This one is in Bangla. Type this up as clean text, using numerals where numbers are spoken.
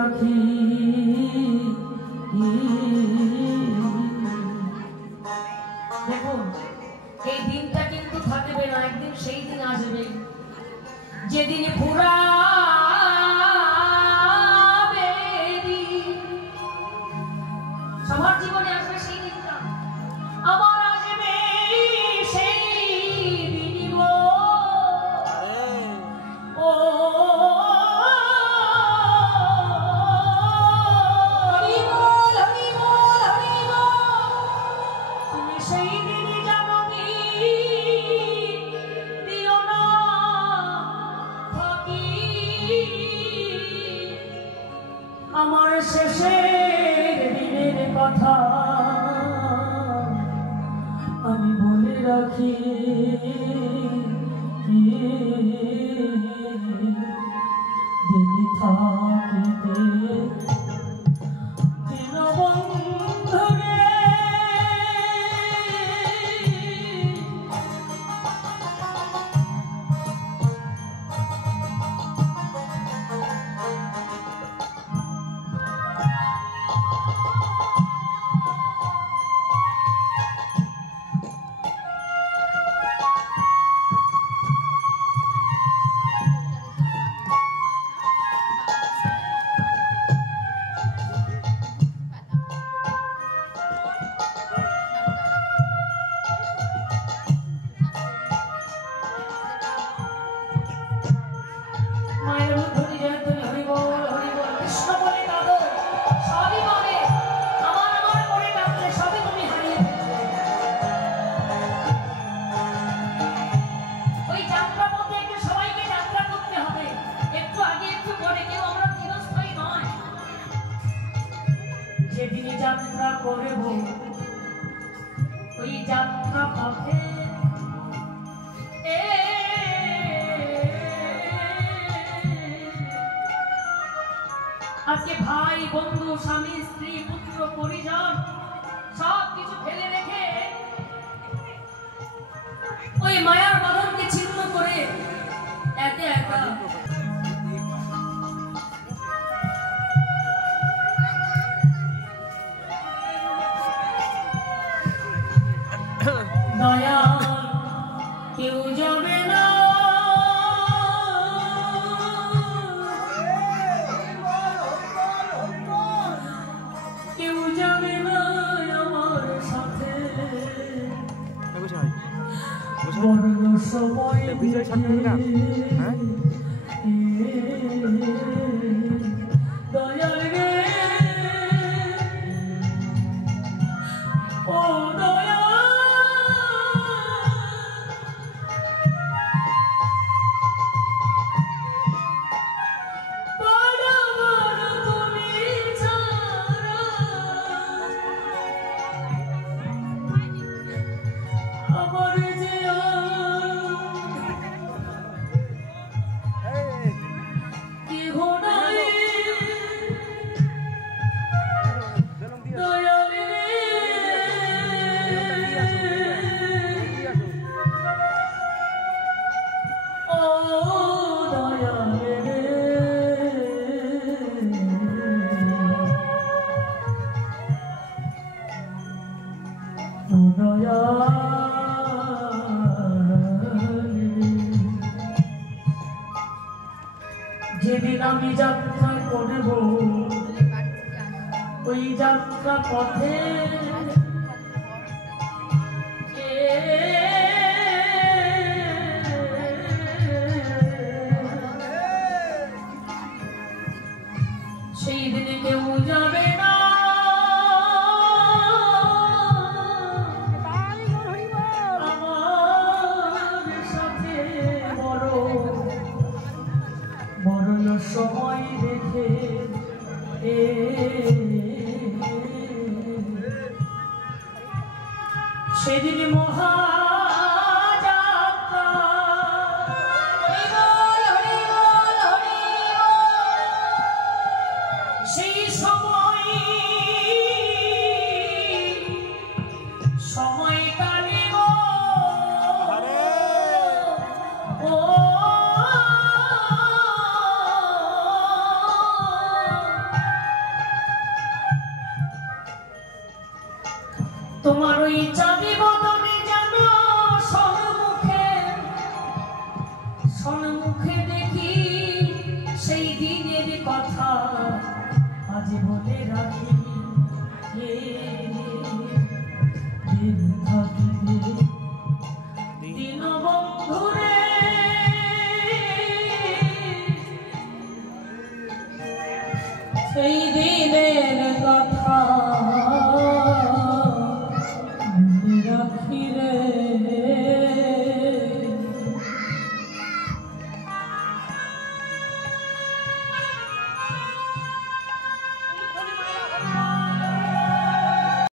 রাখি দেখুন এই দিনটা কিন্তু থাকবে না, একদিন সেই দিন আসবে যেদিন পুরা সবার জীবনে আসবে সেই দিনটা, আবার আসবে সেই দিন ও তুমি সেই দিন জানি দিও না থাকি আমার শেষের দিনের কথা আমি বলে রাখি দিন থাকিতে দীনবন্ধুরে যাত্রা করব ওই যাত্রা পথে আজকে ভাই বন্ধু স্বামী স্ত্রী পুত্র পরিজন সব কিছু ফেলে রেখে ওই মায়ার বাঁধনকে ছিন্ন করে একে একা দয়া কেউ যাবে না কেউ যাবে না আমার সাথে বড় সময় দয়াল রে ও যেদিন আমি যাত্রা করব ওই যাত্রা পথে সেই দিনে কেউ যাবে না আমার সাথে বড় সময় দেখে মুখে দেখি সেই দিনের কথা আজ বলে রাখি দিন থাকিবে দিন বন্ধুরে সেই